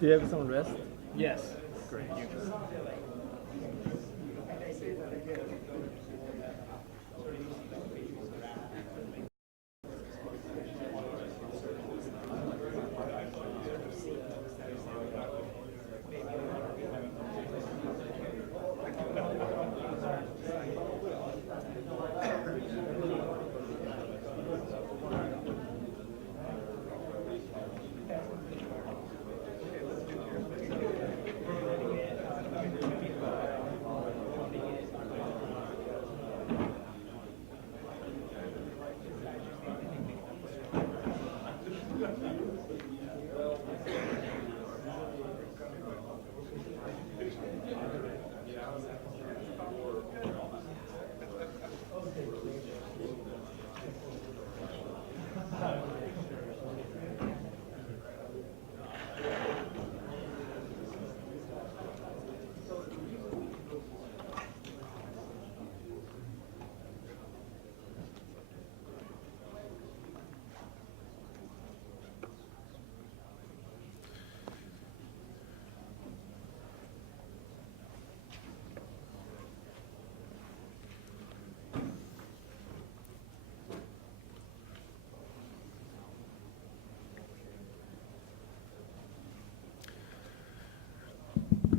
Do you have some rest? Yes. Great.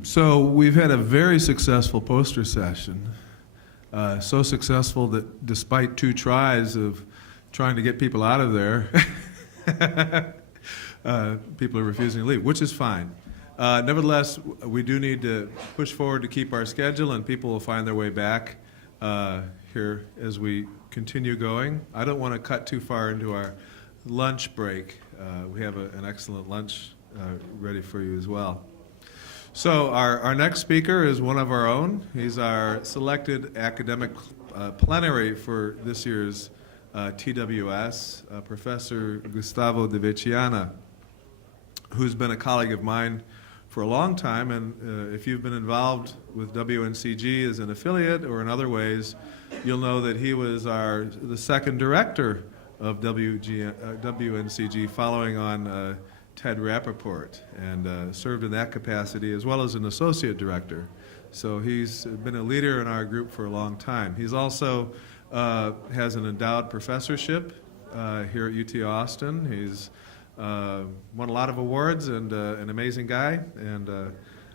So we've had a very successful poster session, so successful that despite 2 tries of trying to get people out of there, people are refusing to leave, which is fine. Nevertheless, we do need to push forward to keep our schedule, and people will find their way back here as we continue going. I don't want to cut too far into our lunch break. We have an excellent lunch ready for you as well. So our next speaker is one of our own. He's our selected academic plenary for this year's TWS, Professor Gustavo de Veciana, who's been a colleague of mine for a long time. And if you've been involved with WNCG as an affiliate or in other ways, you'll know that he was the second director of WNCG following on Ted Rappaport, and served in that capacity as well as an associate director. So he's been a leader in our group for a long time. He's also has an endowed professorship here at UT Austin. He's won a lot of awards and an amazing guy, and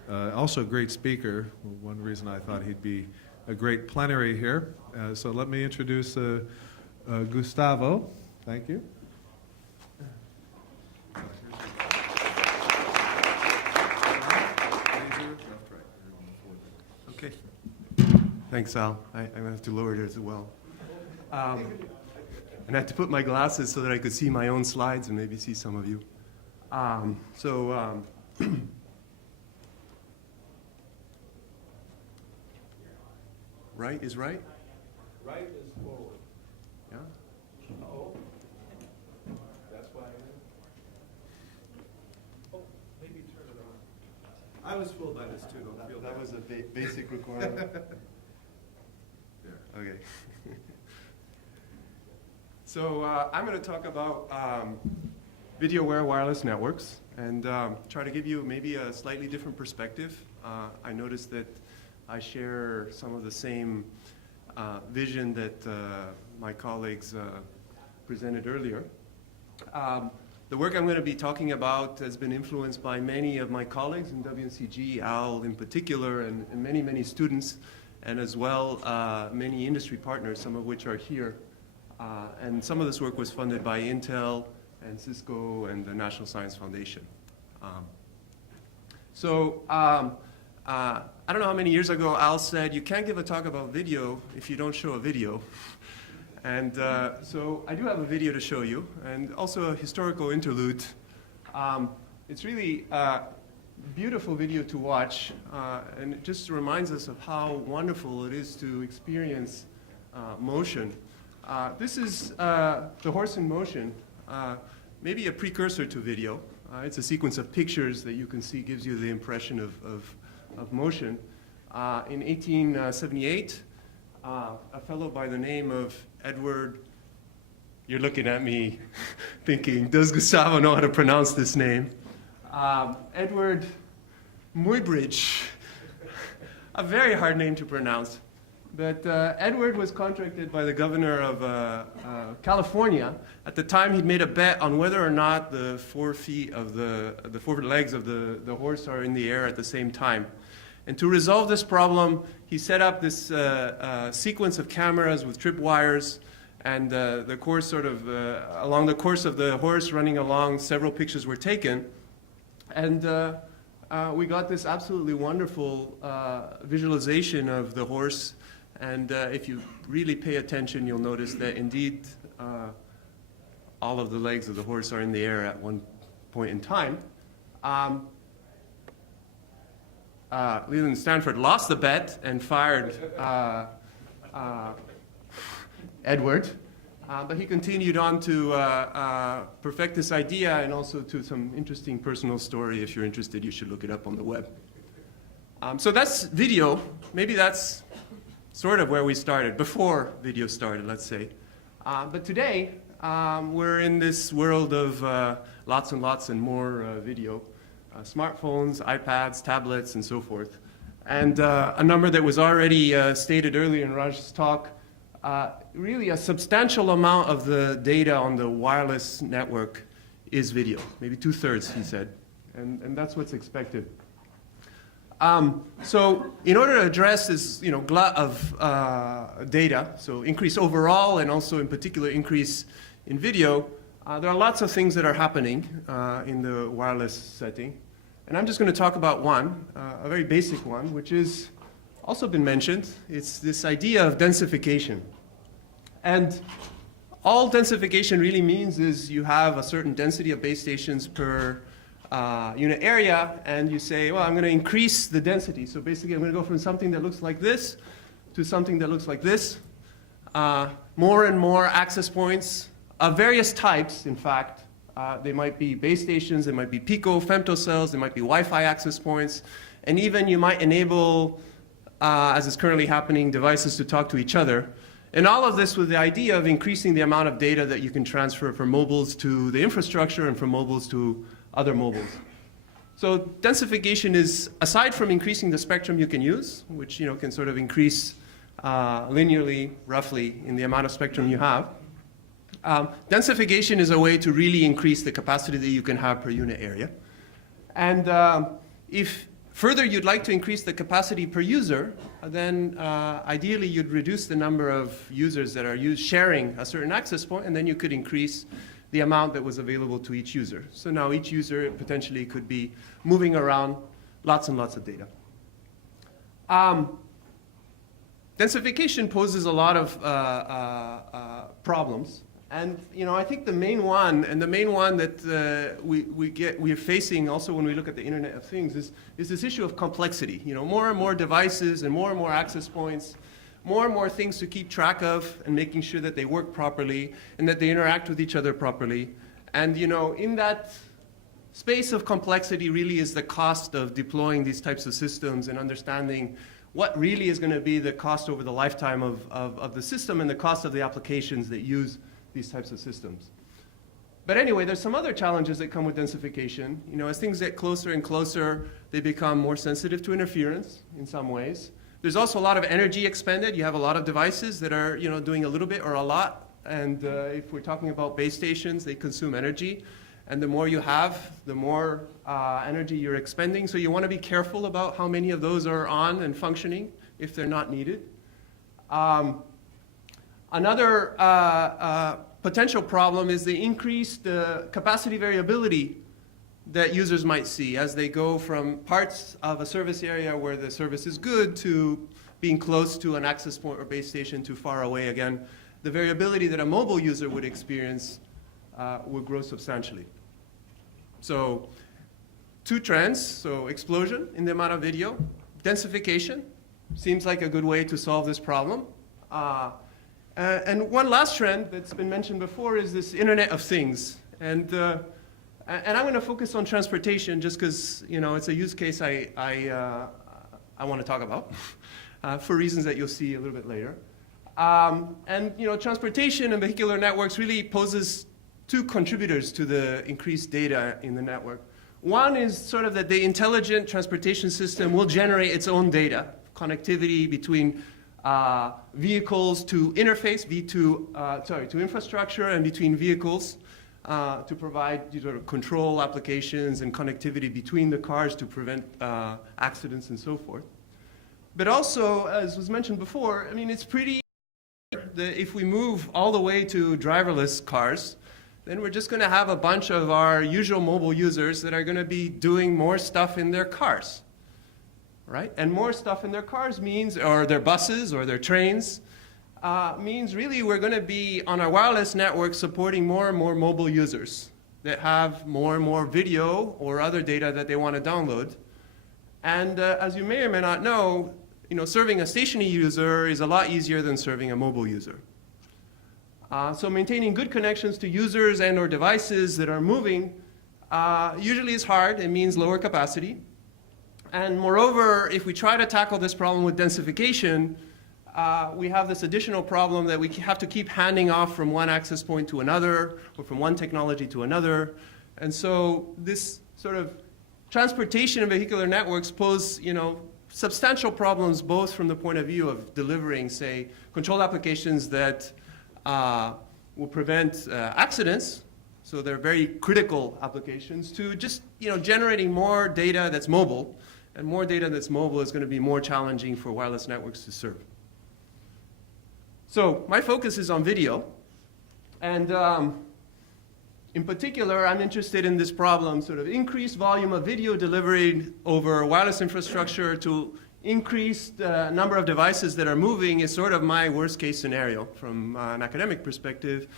also a great speaker. One reason I thought he'd be a great plenary here. So let me introduce Gustavo. Thank you. Okay. Thanks, Al. I'm going to have to lower it as well. And I had to put my glasses so that I could see my own slides and maybe see some of you. Right is right? Right is forward. Yeah? Oh, that's why. Oh, maybe turn it on. I was fooled by this too. Don't feel That was a basic requirement. There. Okay. So I'm going to talk about video-aware wireless networks and try to give you maybe a slightly different perspective. I noticed that I share some of the same vision that my colleagues presented earlier. The work I'm going to be talking about has been influenced by many of my colleagues in WNCG, Al in particular, and many, many students, and as well many industry partners, some of which are here. And some of this work was funded by Intel and Cisco and the National Science Foundation. I don't know how many years ago Al said, you can't give a talk about video if you don't show a video. And so I do have a video to show you, and also a historical interlude. It's really a beautiful video to watch, and it just reminds us of how wonderful it is to experience motion. This is the horse in motion, maybe a precursor to video. It's a sequence of pictures that you can see gives you the impression of motion. In 1878, a fellow by the name of Edward, you're looking at me thinking, does Gustavo know how to pronounce this name? Edward Muybridge, a very hard name to pronounce. But Edward was contracted by the governor of California. At the time, he'd made a bet on whether or not the 4 feet of the 4 legs of the horse are in the air at the same time. And to resolve this problem, he set up this sequence of cameras with tripwires, and the course sort of along the course of the horse running along, several pictures were taken, and we got this absolutely wonderful visualization of the horse. And if you really pay attention, you'll notice that indeed all of the legs of the horse are in the air at one point in time. Leland Stanford lost the bet and fired Edward, but he continued on to perfect this idea, and also to some interesting personal story. If you're interested, you should look it up on the web. So that's video. Maybe that's sort of where we started, before video started, let's say. But today, we're in this world of lots and lots and more video. Smartphones, iPads, tablets, and so forth. And a number that was already stated earlier in Raj's talk, really a substantial amount of the data on the wireless network is video, maybe 2/3, he said. And that's what's expected. So in order to address this glut of data, so increase overall and also in particular increase in video, there are lots of things that are happening in the wireless setting. And I'm just going to talk about one, a very basic one, which has also been mentioned. It's this idea of densification. And all densification really means is you have a certain density of base stations per unit area, and you say, well, I'm going to increase the density. So basically, I'm going to go from something that looks like this to something that looks like this. More and more access points of various types, in fact. They might be base stations, they might be pico, femtocells, they might be Wi-Fi access points, and even you might enable, as is currently happening, devices to talk to each other. And all of this with the idea of increasing the amount of data that you can transfer from mobiles to the infrastructure and from mobiles to other mobiles. So densification is, aside from increasing the spectrum you can use, which can sort of increase linearly, roughly, in the amount of spectrum you have, densification is a way to really increase the capacity that you can have per unit area. And if further you'd like to increase the capacity per user, then ideally you'd reduce the number of users that are sharing a certain access point, and then you could increase the amount that was available to each user. So now each user potentially could be moving around lots and lots of data. Densification poses a lot of problems. And I think the main one, and the main one that we are facing also when we look at the Internet of Things, is this issue of complexity. More and more devices and more access points, more and more things to keep track of, and making sure that they work properly and that they interact with each other properly. And in that space of complexity really is the cost of deploying these types of systems and understanding what really is going to be the cost over the lifetime of the system and the cost of the applications that use these types of systems. But anyway, there's some other challenges that come with densification. As things get closer and closer, they become more sensitive to interference in some ways. There's also a lot of energy expended. You have a lot of devices that are doing a little bit or a lot. And if we're talking about base stations, they consume energy. And the more you have, the more energy you're expending. So you want to be careful about how many of those are on and functioning if they're not needed. Another potential problem is the increased capacity variability that users might see as they go from parts of a service area where the service is good to being close to an access point or base station too far away again. The variability that a mobile user would experience would grow substantially. So 2 trends, so explosion in the amount of video, densification seems like a good way to solve this problem. And one last trend that's been mentioned before is this Internet of Things. And I'm going to focus on transportation just because it's a use case I want to talk about for reasons that you'll see a little bit later. And transportation and vehicular networks really poses 2 contributors to the increased data in the network. One is sort of that the intelligent transportation system will generate its own data, connectivity between vehicles to interface, to infrastructure, and between vehicles to provide sort of control applications and connectivity between the cars to prevent accidents and so forth. But also, as was mentioned before, I mean, it's pretty that if we move all the way to driverless cars, then we're just going to have a bunch of our usual mobile users that are going to be doing more stuff in their cars, right? And more stuff in their cars means, or their buses or their trains, means really we're going to be on our wireless network supporting more and more mobile users that have more and more video or other data that they want to download. And as you may or may not know, serving a stationary user is a lot easier than serving a mobile user. So maintaining good connections to users and or devices that are moving usually is hard. It means lower capacity. And moreover, if we try to tackle this problem with densification, we have this additional problem that we have to keep handing off from one access point to another or from one technology to another. And so this sort of transportation and vehicular networks pose, substantial problems both from the point of view of delivering, say, control applications that will prevent accidents, so they're very critical applications, to just generating more data that's mobile, and more data that's mobile is going to be more challenging for wireless networks to serve. So my focus is on video, and in particular, I'm interested in this problem, sort of increased volume of video delivery over wireless infrastructure to increased number of devices that are moving is sort of my worst case scenario from an academic perspective,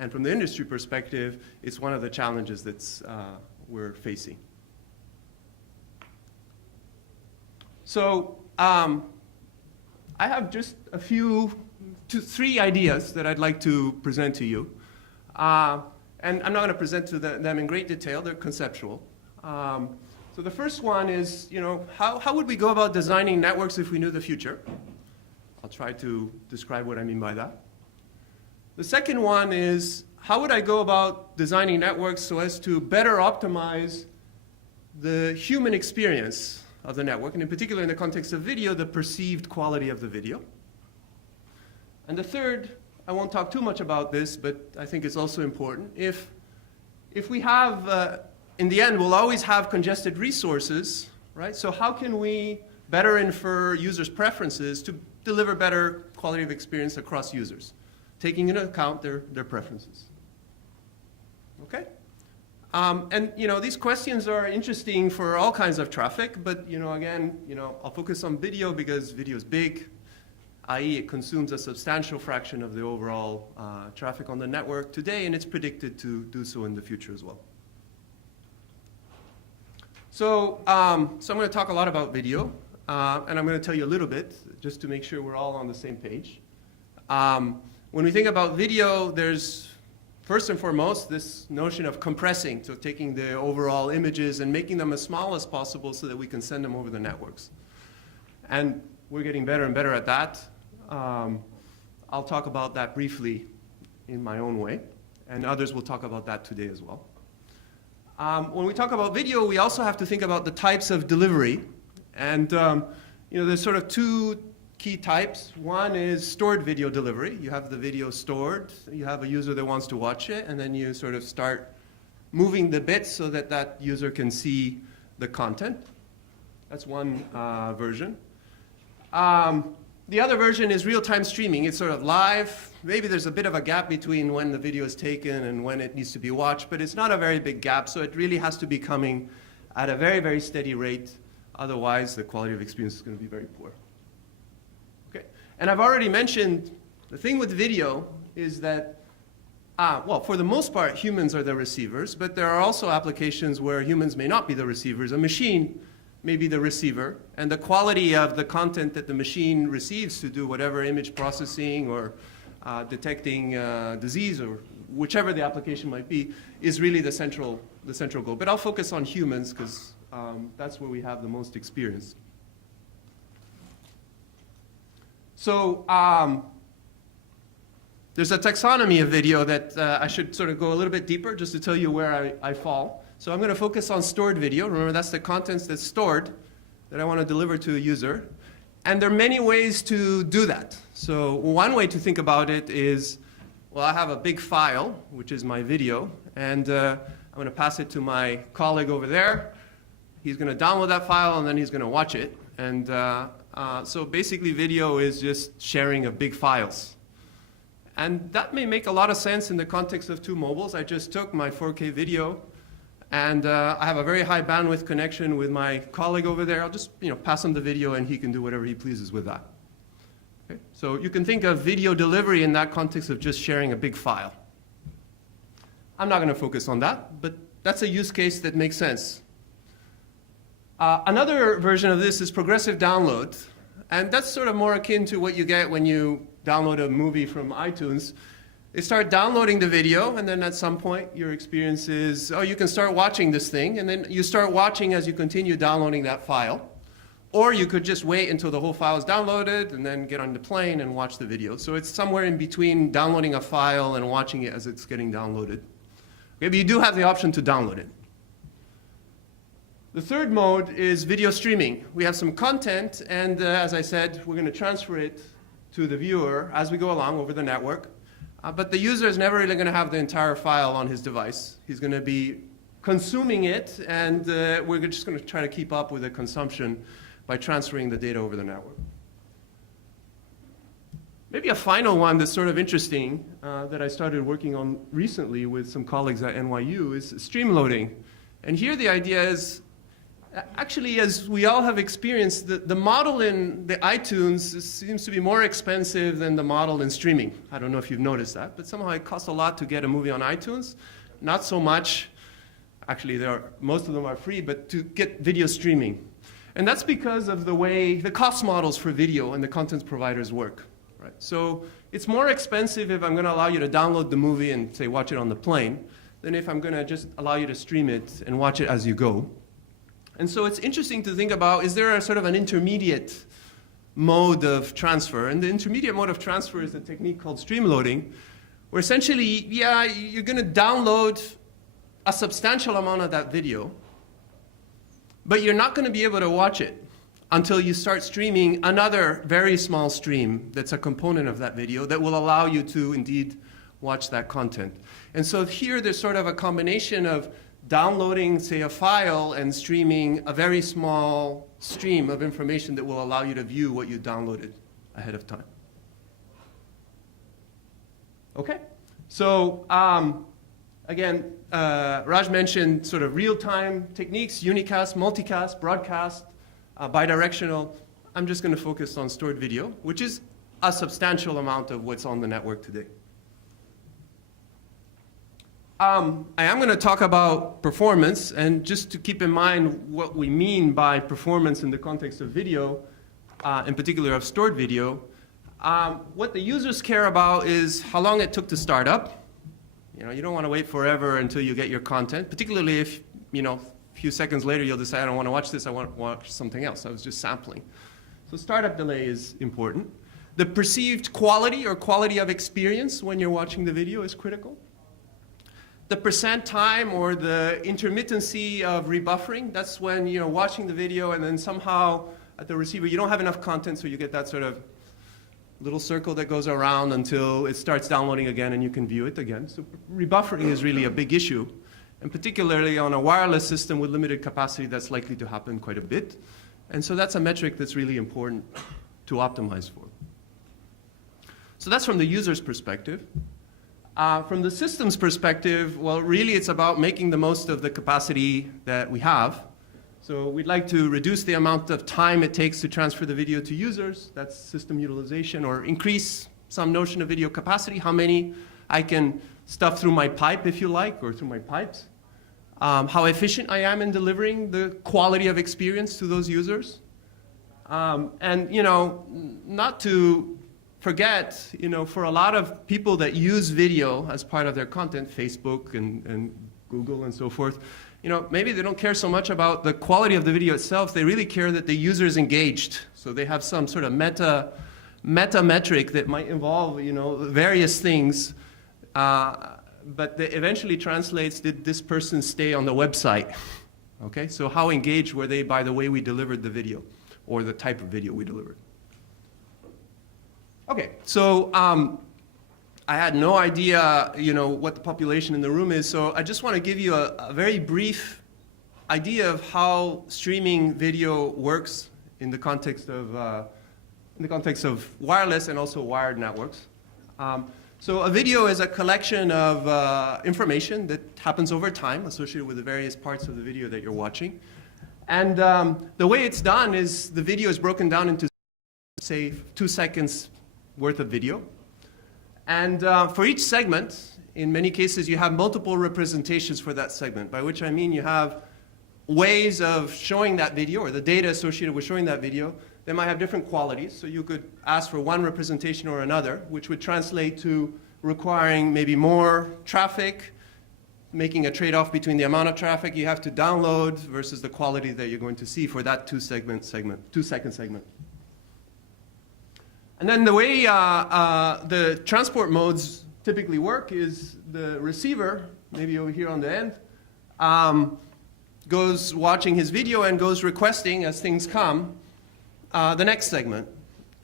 and from the industry perspective, it's one of the challenges that we're facing. So I have just three ideas that I'd like to present to you. And I'm not going to present them in great detail. They're conceptual. So the first one is, how would we go about designing networks if we knew the future? I'll try to describe what I mean by that. The second one is, how would I go about designing networks so as to better optimize the human experience of the network, and in particular in the context of video, the perceived quality of the video. And the third, I won't talk too much about this, but I think it's also important. If we have, in the end, we'll always have congested resources, right? So how can we better infer users' preferences to deliver better quality of experience across users, taking into account their preferences? Okay? And these questions are interesting for all kinds of traffic, but again, I'll focus on video because video is big, i.e. it consumes a substantial fraction of the overall traffic on the network today, and it's predicted to do so in the future as well. So I'm going to talk a lot about video, and I'm going to tell you a little bit, just to make sure we're all on the same page. When we think about video, there's first and foremost this notion of compressing, so taking the overall images and making them as small as possible so that we can send them over the networks. And we're getting better and better at that. I'll talk about that briefly in my own way, and others will talk about that today as well. When we talk about video, we also have to think about the types of delivery. And there's sort of two key types. One is stored video delivery. You have the video stored. You have a user that wants to watch it, and then you sort of start moving the bits so that that user can see the content. That's one version. The other version is real-time streaming. It's sort of live. Maybe there's a bit of a gap between when the video is taken and when it needs to be watched, but it's not a very big gap, so it really has to be coming at a very, very steady rate. Otherwise, the quality of experience is going to be very poor. Okay. And I've already mentioned the thing with video is that, well, for the most part, humans are the receivers, but there are also applications where humans may not be the receivers. A machine may be the receiver, and the quality of the content that the machine receives to do whatever image processing or detecting disease or whichever the application might be is really the central goal. But I'll focus on humans because that's where we have the most experience. So there's a taxonomy of video that I should sort of go a little bit deeper just to tell you where I fall. So I'm going to focus on stored video. Remember, that's the contents that's stored that I want to deliver to a user. And there are many ways to do that. So one way to think about it is, well, I have a big file, which is my video, and I'm going to pass it to my colleague over there. He's going to download that file, and then he's going to watch it. And so basically, video is just sharing of big files. And that may make a lot of sense in the context of two mobiles. I just took my 4K video, and I have a very high bandwidth connection with my colleague over there. I'll just pass him the video, and he can do whatever he pleases with that. Okay? So you can think of video delivery in that context of just sharing a big file. I'm not going to focus on that, but that's a use case that makes sense. Another version of this is progressive download, and that's sort of more akin to what you get when you download a movie from iTunes. They start downloading the video, and then at some point your experience is, oh, you can start watching this thing, and then you start watching as you continue downloading that file. Or you could just wait until the whole file is downloaded and then get on the plane and watch the video. So it's somewhere in between downloading a file and watching it as it's getting downloaded. Okay, but you do have the option to download it. The third mode is video streaming. We have some content, and as I said, we're going to transfer it to the viewer as we go along over the network. But the user is never really going to have the entire file on his device. He's going to be consuming it, and we're just going to try to keep up with the consumption by transferring the data over the network. Maybe a final one that's sort of interesting that I started working on recently with some colleagues at NYU is stream loading. And here the idea is, actually, as we all have experienced, the model in the iTunes seems to be more expensive than the model in streaming. I don't know if you've noticed that, but somehow it costs a lot to get a movie on iTunes. Not so much, actually, most of them are free, but to get video streaming. And that's because of the way the cost models for video and the content providers work. Right? So it's more expensive if I'm going to allow you to download the movie and, say, watch it on the plane, than if I'm going to just allow you to stream it and watch it as you go. And so it's interesting to think about, is there a sort of an intermediate mode of transfer? And the intermediate mode of transfer is a technique called stream loading, where essentially, yeah, you're going to download a substantial amount of that video, but you're not going to be able to watch it until you start streaming another very small stream that's a component of that video that will allow you to indeed watch that content. And so here there's sort of a combination of downloading, say, a file and streaming a very small stream of information that will allow you to view what you downloaded ahead of time. Okay? So again, Raj mentioned sort of real-time techniques, unicast, multicast, broadcast, bidirectional. I'm just going to focus on stored video, which is a substantial amount of what's on the network today. I am going to talk about performance, and just to keep in mind what we mean by performance in the context of video, in particular of stored video, what the users care about is how long it took to start up. You don't want to wait forever until you get your content, particularly if, a few seconds later you'll decide, I don't want to watch this, I want to watch something else. I was just sampling. So startup delay is important. The perceived quality or quality of experience when you're watching the video is critical. The percent time or the intermittency of rebuffering, that's when you're watching the video and then somehow at the receiver you don't have enough content, so you get that sort of little circle that goes around until it starts downloading again and you can view it again. So rebuffering is really a big issue, and particularly on a wireless system with limited capacity, that's likely to happen quite a bit. And so that's a metric that's really important to optimize for. So that's from the user's perspective. From the system's perspective, well, really it's about making the most of the capacity that we have. So we'd like to reduce the amount of time it takes to transfer the video to users. That's system utilization, or increase some notion of video capacity, how many I can stuff through my pipe, if you like, or through my pipes. How efficient I am in delivering the quality of experience to those users. And, not to forget, for a lot of people that use video as part of their content, Facebook and Google and so forth, maybe they don't care so much about the quality of the video itself. They really care that the user is engaged. So they have some sort of meta metric that might involve, various things, but that eventually translates, did this person stay on the website? Okay, so how engaged were they by the way we delivered the video, or the type of video we delivered? Okay, so I had no idea, what the population in the room is, so I just want to give you a very brief idea of how streaming video works in the context of wireless and also wired networks. So a video is a collection of information that happens over time associated with the various parts of the video that you're watching. And the way it's done is the video is broken down into, say, 2 seconds worth of video. And for each segment, in many cases, you have multiple representations for that segment, by which I mean you have ways of showing that video, or the data associated with showing that video. They might have different qualities, so you could ask for one representation or another, which would translate to requiring maybe more traffic, making a trade-off between the amount of traffic you have to download versus the quality that you're going to see for that 2-second segment. And then the way the transport modes typically work is the receiver, maybe over here on the end, goes watching his video and goes requesting, as things come, the next segment,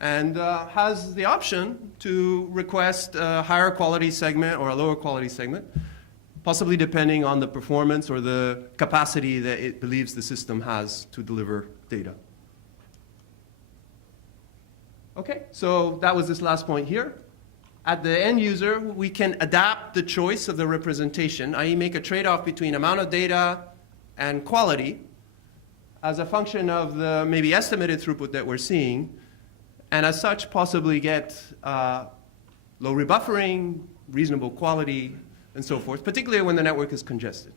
and has the option to request a higher quality segment or a lower quality segment, possibly depending on the performance or the capacity that it believes the system has to deliver data. Okay, so that was this last point here. At the end user, we can adapt the choice of the representation, i.e. make a trade-off between amount of data and quality as a function of the maybe estimated throughput that we're seeing, and as such possibly get low rebuffering, reasonable quality, and so forth, particularly when the network is congested.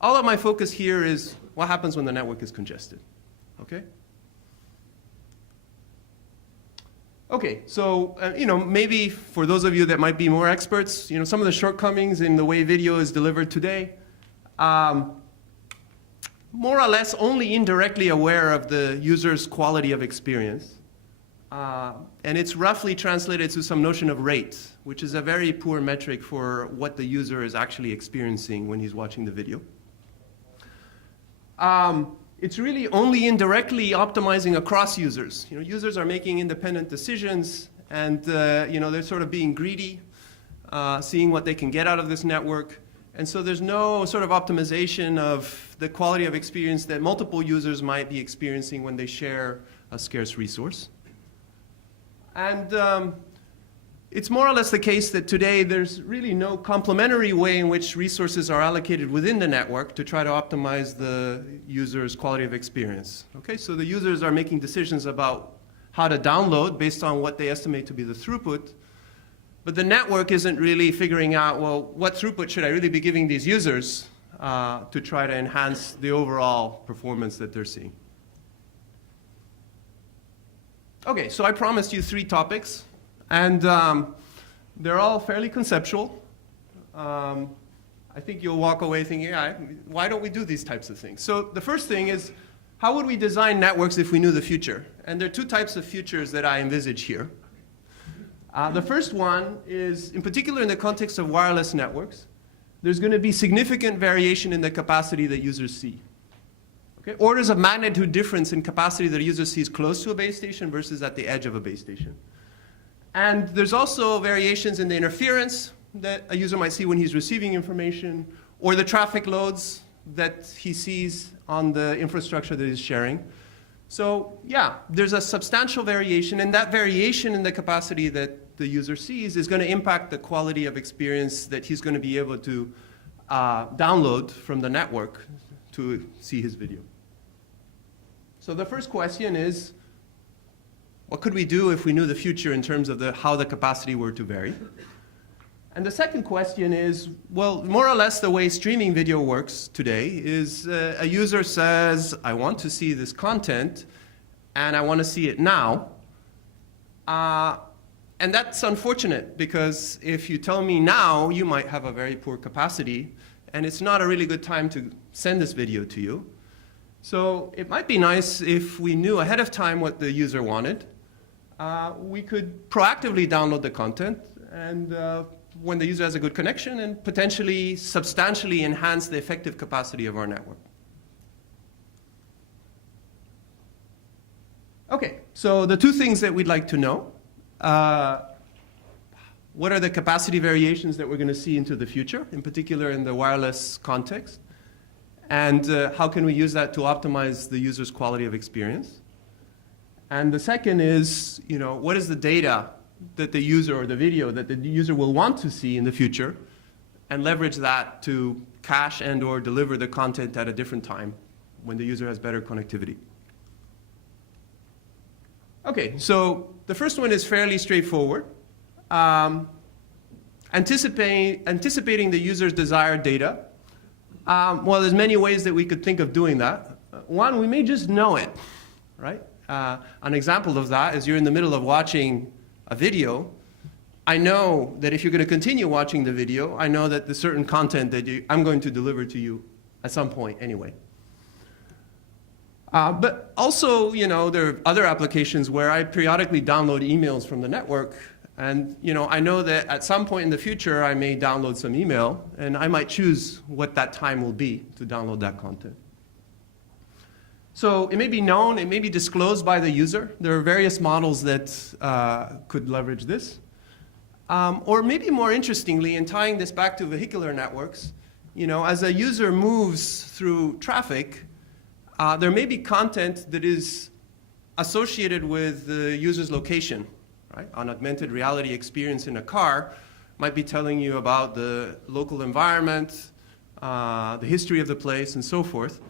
All of my focus here is what happens when the network is congested, okay? Okay, so maybe for those of you that might be more experts, some of the shortcomings in the way video is delivered today, more or less only indirectly aware of the user's quality of experience. And it's roughly translated to some notion of rate, which is a very poor metric for what the user is actually experiencing when he's watching the video. It's really only indirectly optimizing across users. Users are making independent decisions, and they're sort of being greedy, seeing what they can get out of this network. And so there's no sort of optimization of the quality of experience that multiple users might be experiencing when they share a scarce resource. And it's more or less the case that today there's really no complementary way in which resources are allocated within the network to try to optimize the user's quality of experience. Okay, so the users are making decisions about how to download based on what they estimate to be the throughput. But the network isn't really figuring out, well, what throughput should I really be giving these users to try to enhance the overall performance that they're seeing. Okay, so I promised you 3 topics, and they're all fairly conceptual. I think you'll walk away thinking, yeah, why don't we do these types of things? So the first thing is, how would we design networks if we knew the future? And there are 2 types of futures that I envisage here. The first one is, in particular in the context of wireless networks, there's going to be significant variation in the capacity that users see. Okay? Orders of magnitude difference in capacity that a user sees close to a base station versus at the edge of a base station. And there's also variations in the interference that a user might see when he's receiving information, or the traffic loads that he sees on the infrastructure that he's sharing. So yeah, there's a substantial variation, and that variation in the capacity that the user sees is going to impact the quality of experience that he's going to be able to download from the network to see his video. So the first question is, what could we do if we knew the future in terms of how the capacity were to vary? And the second question is, well, more or less the way streaming video works today is a user says, I want to see this content, and I want to see it now. And that's unfortunate, because if you tell me now, you might have a very poor capacity, and it's not a really good time to send this video to you. So it might be nice if we knew ahead of time what the user wanted. We could proactively download the content and when the user has a good connection and potentially substantially enhance the effective capacity of our network. Okay, so the two things that we'd like to know. What are the capacity variations that we're going to see into the future, in particular in the wireless context? And how can we use that to optimize the user's quality of experience? And the second is, what is the data that the user, or the video that the user will want to see in the future, and leverage that to cache and or deliver the content at a different time when the user has better connectivity. Okay, so the first one is fairly straightforward. Anticipating the user's desired data. Well, there's many ways that we could think of doing that. One, we may just know it, right? An example of that is you're in the middle of watching a video. I know that if you're going to continue watching the video, I know that the certain content that I'm going to deliver to you at some point anyway. But also, there are other applications where I periodically download emails from the network. And I know that at some point in the future, I may download some email, and I might choose what that time will be to download that content. So it may be known, it may be disclosed by the user. There are various models that could leverage this. Or maybe more interestingly, in tying this back to vehicular networks, as a user moves through traffic, there may be content that is associated with the user's location. Right? An augmented reality experience in a car might be telling you about the local environment, the history of the place, and so forth.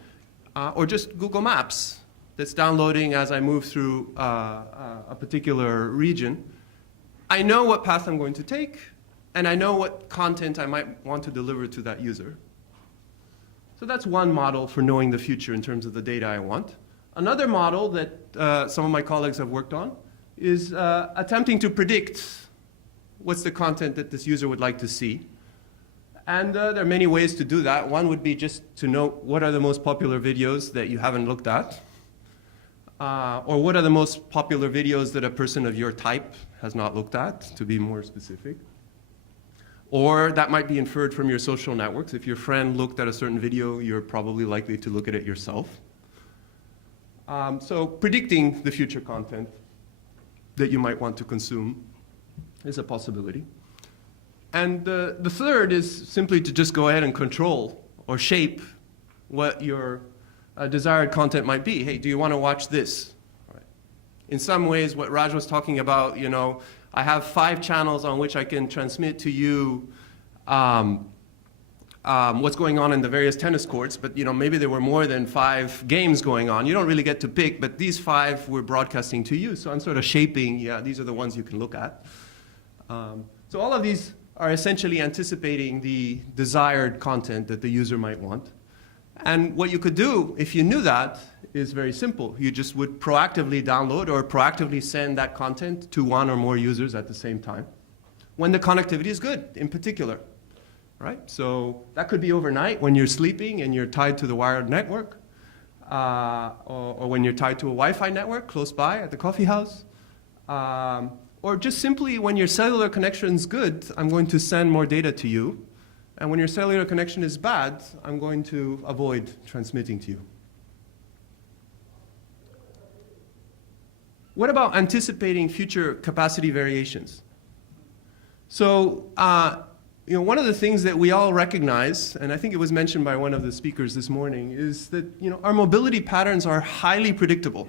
Or just Google Maps that's downloading as I move through a particular region. I know what path I'm going to take, and I know what content I might want to deliver to that user. So that's one model for knowing the future in terms of the data I want. Another model that some of my colleagues have worked on is attempting to predict what's the content that this user would like to see. And there are many ways to do that. One would be just to know what are the most popular videos that you haven't looked at, or what are the most popular videos that a person of your type has not looked at, to be more specific. Or that might be inferred from your social networks. If your friend looked at a certain video, you're probably likely to look at it yourself. So predicting the future content that you might want to consume is a possibility. And the third is simply to just go ahead and control or shape what your desired content might be. Hey, do you want to watch this? All right. In some ways, what Raj was talking about, I have 5 channels on which I can transmit to you what's going on in the various tennis courts, but maybe there were more than 5 games going on. You don't really get to pick, but these 5 we're broadcasting to you. So I'm sort of shaping, these are the ones you can look at. So all of these are essentially anticipating the desired content that the user might want. And what you could do, if you knew that, is very simple. You just would proactively download or proactively send that content to one or more users at the same time, when the connectivity is good, in particular. Right? So that could be overnight when you're sleeping and you're tied to the wired network, or when you're tied to a Wi-Fi network close by at the coffee house. Or just simply when your cellular connection is good, I'm going to send more data to you. And when your cellular connection is bad, I'm going to avoid transmitting to you. What about anticipating future capacity variations? So, one of the things that we all recognize, and I think it was mentioned by one of the speakers this morning, is that our mobility patterns are highly predictable.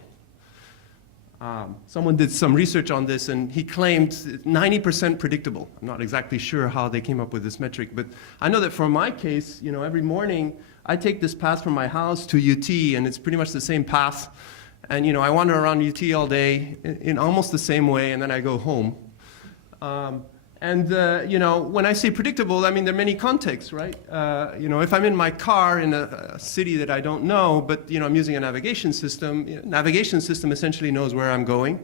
Someone did some research on this, and he claimed 90% predictable. I'm not exactly sure how they came up with this metric, but I know that for my case, every morning I take this path from my house to UT, and it's pretty much the same path. And I wander around UT all day in almost the same way, and then I go home. When I say predictable, I mean, there are many contexts, right? If I'm in my car in a city that I don't know, but, I'm using a navigation system essentially knows where I'm going.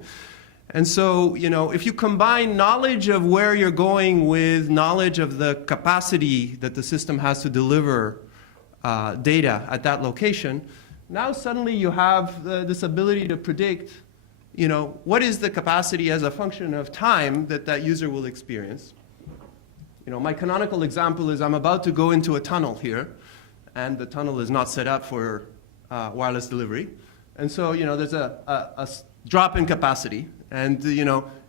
And so, if you combine knowledge of where you're going with knowledge of the capacity that the system has to deliver data at that location, now suddenly you have this ability to predict what is the capacity as a function of time that user will experience. my canonical example is I'm about to go into a tunnel here, and the tunnel is not set up for wireless delivery. And so, there's a drop in capacity. And,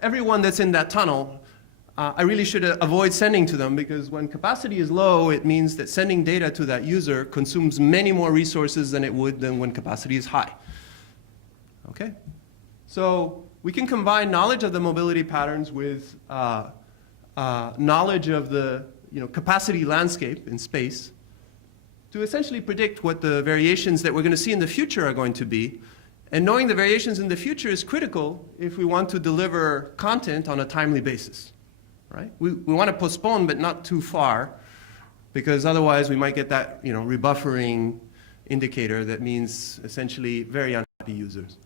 everyone that's in that tunnel, I really should avoid sending to them, because when capacity is low, it means that sending data to that user consumes many more resources than it would than when capacity is high. Okay? So we can combine knowledge of the mobility patterns with knowledge of the capacity landscape in space to essentially predict what the variations that we're going to see in the future are going to be. And knowing the variations in the future is critical if we want to deliver content on a timely basis. Right? We want to postpone, but not too far, because otherwise we might get that rebuffering indicator that means essentially very unhappy users.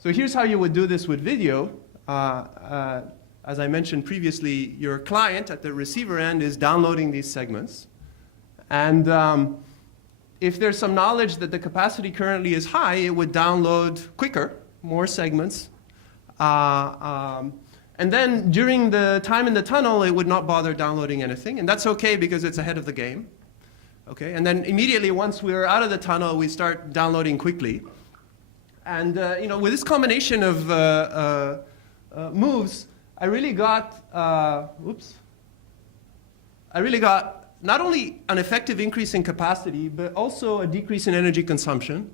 So here's how you would do this with video. As I mentioned previously, your client at the receiver end is downloading these segments. And if there's some knowledge that the capacity currently is high, it would download quicker, more segments. And then during the time in the tunnel, it would not bother downloading anything. And that's OK, because it's ahead of the game. Okay? And then immediately, once we're out of the tunnel, we start downloading quickly. And with this combination of moves, I really got not only an effective increase in capacity, but also a decrease in energy consumption.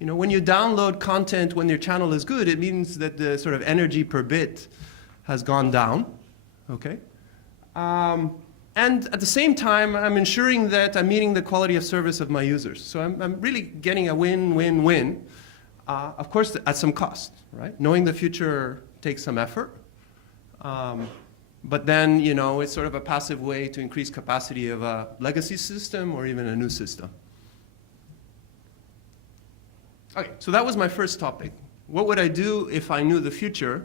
When you download content when your channel is good, it means that the sort of energy per bit has gone down. Okay? And at the same time, I'm ensuring that I'm meeting the quality of service of my users. So I'm really getting a win-win-win. Of course, at some cost, right? Knowing the future takes some effort. But then, it's sort of a passive way to increase capacity of a legacy system or even a new system. Okay, so that was my first topic. What would I do if I knew the future?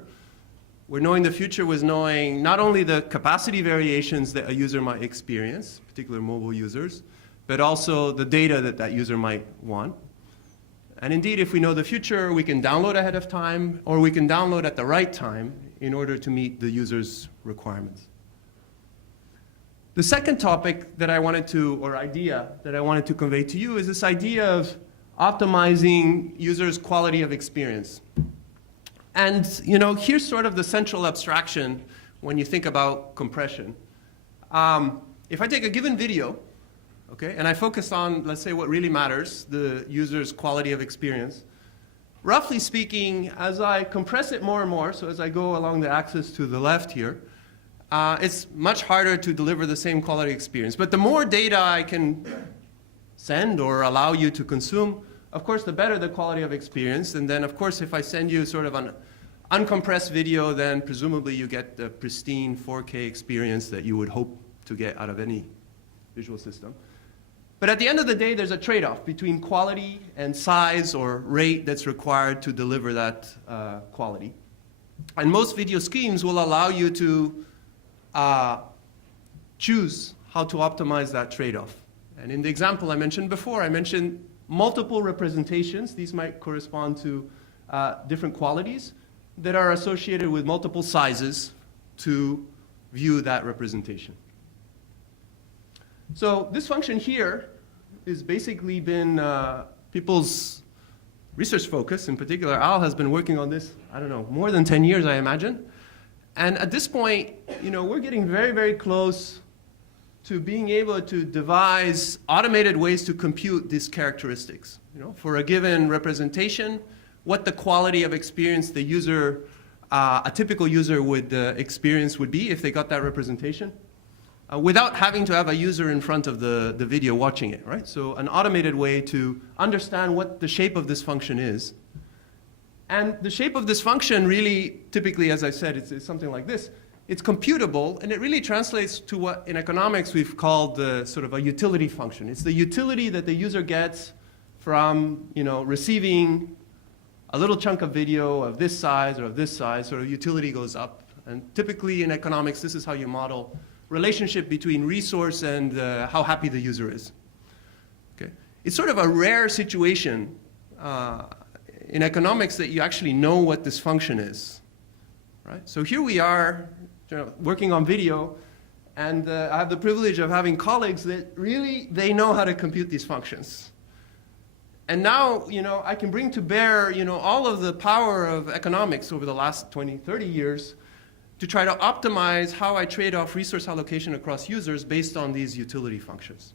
Where knowing the future was knowing not only the capacity variations that a user might experience, particular mobile users, but also the data that that user might want. And indeed, if we know the future, we can download ahead of time, or we can download at the right time in order to meet the user's requirements. The second topic that I wanted to, or idea that I wanted to convey to you, is this idea of optimizing users' quality of experience. And here's sort of the central abstraction when you think about compression. If I take a given video, okay, and I focus on, let's say, what really matters, the user's quality of experience, roughly speaking, as I compress it more and more, so as I go along the axis to the left here, it's much harder to deliver the same quality experience. But the more data I can send or allow you to consume, of course, the better the quality of experience. And then, of course, if I send you sort of an uncompressed video, then presumably you get the pristine 4K experience that you would hope to get out of any visual system. But at the end of the day, there's a trade-off between quality and size or rate that's required to deliver that quality. And most video schemes will allow you to choose how to optimize that trade-off. And in the example I mentioned before, I mentioned multiple representations. These might correspond to different qualities that are associated with multiple sizes to view that representation. So this function here has basically been people's research focus. In particular, Al has been working on this, I don't know, more than 10 years, I imagine. And at this point, we're getting very, very close to being able to devise automated ways to compute these characteristics. For a given representation, what the quality of experience the user, a typical user would experience would be if they got that representation, without having to have a user in front of the video watching it, right? So an automated way to understand what the shape of this function is. And the shape of this function really, typically, as I said, it's something like this. It's computable, and it really translates to what in economics we've called sort of a utility function. It's the utility that the user gets from receiving a little chunk of video of this size or of this size, sort of utility goes up. And typically in economics, this is how you model relationship between resource and how happy the user is. Okay? It's sort of a rare situation in economics that you actually know what this function is. Right? So here we are working on video, And I have the privilege of having colleagues that really, they know how to compute these functions. And now, I can bring to bear, all of the power of economics over the last 20, 30 years to try to optimize how I trade off resource allocation across users based on these utility functions.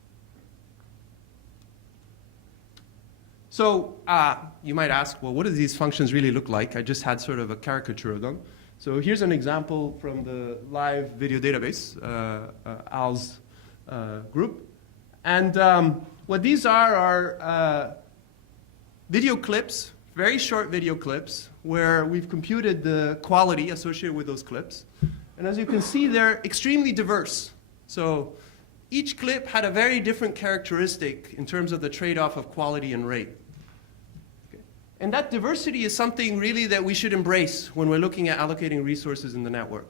So you might ask, well, what do these functions really look like? I just had sort of a caricature of them. So here's an example from the live video database, Al's group. And what these are video clips, very short video clips, where we've computed the quality associated with those clips. And as you can see, they're extremely diverse. So each clip had a very different characteristic in terms of the trade-off of quality and rate. Okay. And that diversity is something really that we should embrace when we're looking at allocating resources in the network.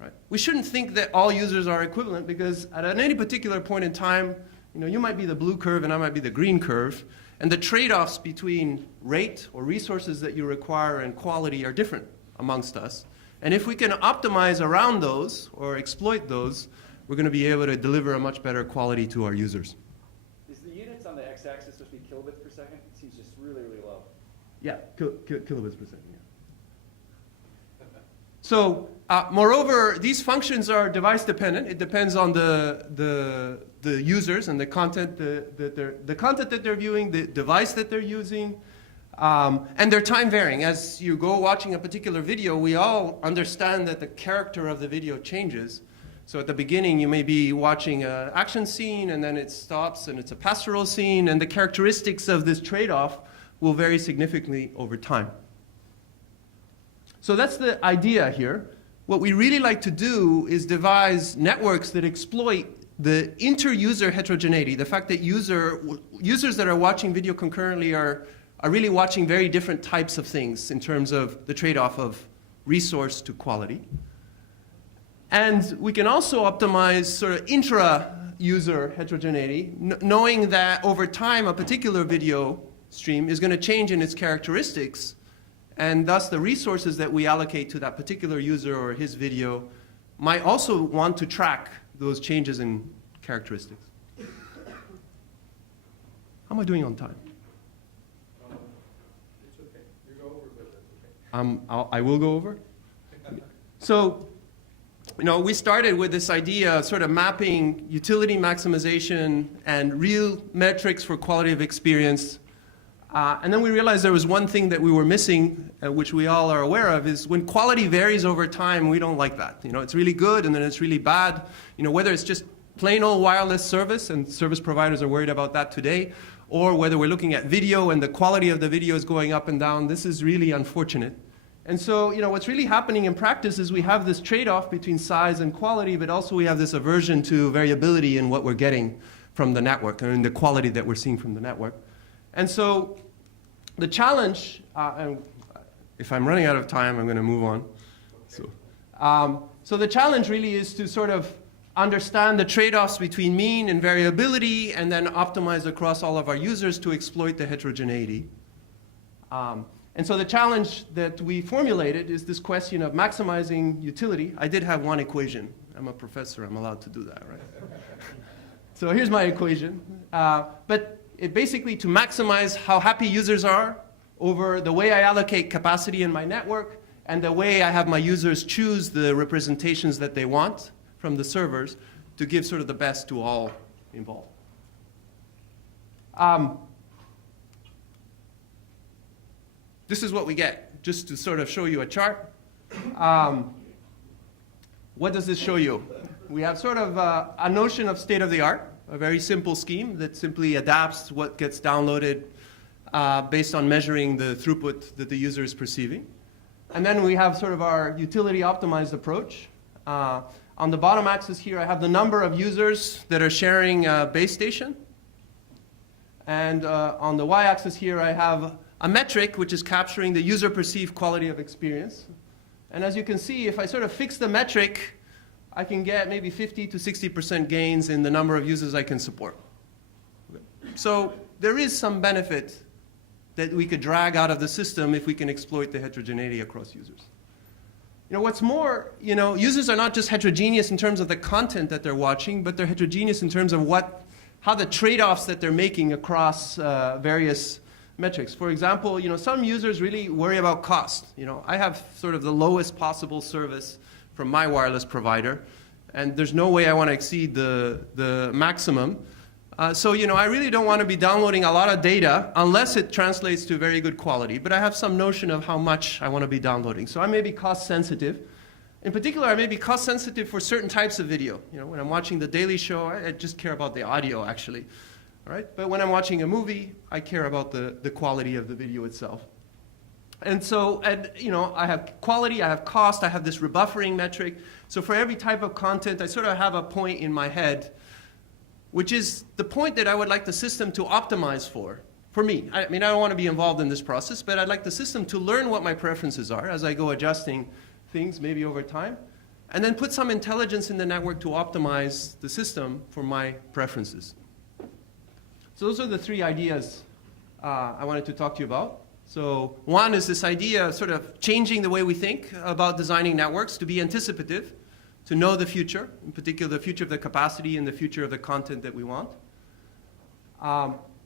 Right? We shouldn't think that all users are equivalent, because at any particular point in time, you might be the blue curve and I might be the green curve. And the trade-offs between rate or resources that you require and quality are different amongst us. And if we can optimize around those or exploit those, we're going to be able to deliver a much better quality to our users. Is the units on the x-axis supposed to be kilobits per second? It seems just really, really low. Yeah, kilobits per second. Yeah. So, moreover, these functions are device dependent. It depends on the users and the content that they're viewing, the device that they're using, and their time varying. As you go watching a particular video, we all understand that the character of the video changes. So at the beginning, you may be watching an action scene, and then it stops, and it's a pastoral scene, and the characteristics of this trade-off will vary significantly over time. So that's the idea here. What we really like to do is devise networks that exploit the inter-user heterogeneity, the fact that users that are watching video concurrently are really watching very different types of things in terms of the trade-off of resource to quality. And we can also optimize sort of intra-user heterogeneity, knowing that over time a particular video stream is going to change in its characteristics, and thus the resources that we allocate to that particular user or his video might also want to track those changes in characteristics. How am I doing on time? It's okay. You go over, but that's okay. I will go over. So, we started with this idea of sort of mapping utility maximization and real metrics for quality of experience. And then we realized there was one thing that we were missing, which we all are aware of, is when quality varies over time, we don't like that. It's really good and then it's really bad. Whether it's just plain old wireless service, and service providers are worried about that today, or whether we're looking at video and the quality of the video is going up and down, this is really unfortunate. And so, what's really happening in practice is we have this trade-off between size and quality, but also we have this aversion to variability in what we're getting from the network and the quality that we're seeing from the network. And so the challenge, and if I'm running out of time, I'm going to move on. So the challenge really is to sort of understand the trade-offs between mean and variability, and then optimize across all of our users to exploit the heterogeneity. And so the challenge that we formulated is this question of maximizing utility. I did have one equation. I'm a professor. I'm allowed to do that, right? So here's my equation. But it basically, to maximize how happy users are over the way I allocate capacity in my network and the way I have my users choose the representations that they want from the servers to give sort of the best to all involved. This is what we get, just to sort of show you a chart. What does this show you? We have sort of a notion of state-of-the-art, a very simple scheme that simply adapts what gets downloaded based on measuring the throughput that the user is perceiving. And then we have sort of our utility-optimized approach. On the bottom axis here, I have the number of users that are sharing a base station. And on the y-axis here, I have a metric which is capturing the user-perceived quality of experience. And as you can see, if I sort of fix the metric, I can get maybe 50 to 60% gains in the number of users I can support. So there is some benefit that we could drag out of the system if we can exploit the heterogeneity across users. You know, what's more, you know, users are not just heterogeneous in terms of the content that they're watching, but they're heterogeneous in terms of how the trade-offs that they're making across various metrics. For example, you know, some users really worry about cost. You know, I have sort of the lowest possible service from my wireless provider, and there's no way I want to exceed the maximum. So, you know, I really don't want to be downloading a lot of data unless it translates to very good quality. But I have some notion of how much I want to be downloading. So I may be cost sensitive. In particular, I may be cost sensitive for certain types of video. You know, when I'm watching The Daily Show, I just care about the audio, actually. All right? But when I'm watching a movie, I care about the quality of the video itself. And so, you know, I have quality, I have cost, I have this rebuffering metric. So for every type of content, I sort of have a point in my head, which is the point that I would like the system to optimize for me. I mean, I don't want to be involved in this process, but I'd like the system to learn what my preferences are as I go adjusting things maybe over time, and then put some intelligence in the network to optimize the system for my preferences. So those are the three ideas I wanted to talk to you about. So one is this idea of sort of changing the way we think about designing networks to be anticipative, to know the future, in particular the future of the capacity and the future of the content that we want.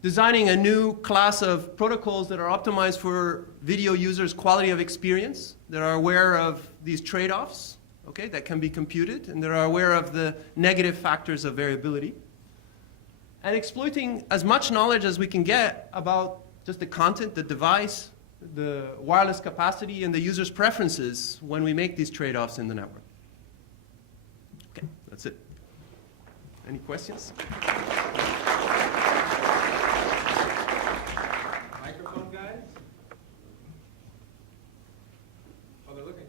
Designing a new class of protocols that are optimized for video users' quality of experience, that are aware of these trade-offs, okay, that can be computed, and that are aware of the negative factors of variability. And exploiting as much knowledge as we can get about just the content, the device, the wireless capacity, and the user's preferences when we make these trade-offs in the network. Okay, that's it. Any questions? Microphone guys? Oh, they're looking.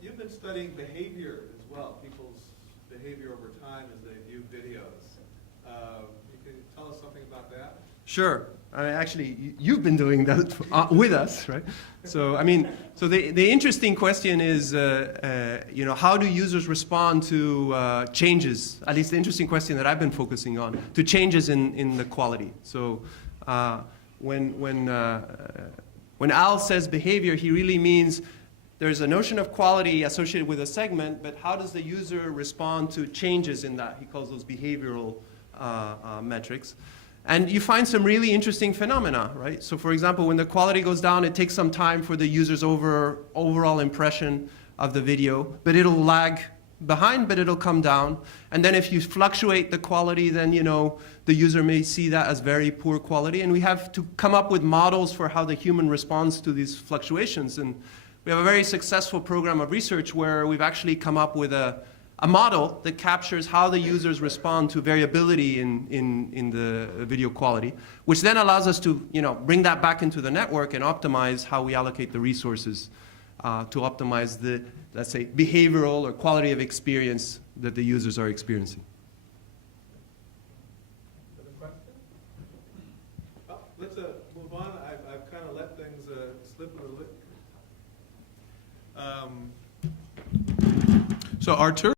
You've been studying behavior as well, people's behavior over time as they view videos. You can tell us something about that? Sure. Actually, you've been doing that with us, right? So, I mean, so the interesting question is, you know, how do users respond to changes? At least the interesting question that I've been focusing on, to changes in the quality. So, when Al says behavior, he really means there's a notion of quality associated with a segment, but how does the user respond to changes in that? He calls those behavioral metrics. And you find some really interesting phenomena, right? So for example, when the quality goes down, it takes some time for the user's overall impression of the video, but it'll lag behind, but it'll come down. And then if you fluctuate the quality, then, you know, the user may see that as very poor quality. And we have to come up with models for how the human responds to these fluctuations. And we have a very successful program of research where we've actually come up with a model that captures how the users respond to variability in the video quality, which then allows us to, you know, bring that back into the network and optimize how we allocate the resources to optimize the, let's say, behavioral or quality of experience that the users are experiencing. Other questions? Oh, let's move on. I've kind of let things slip a little bit. So our tour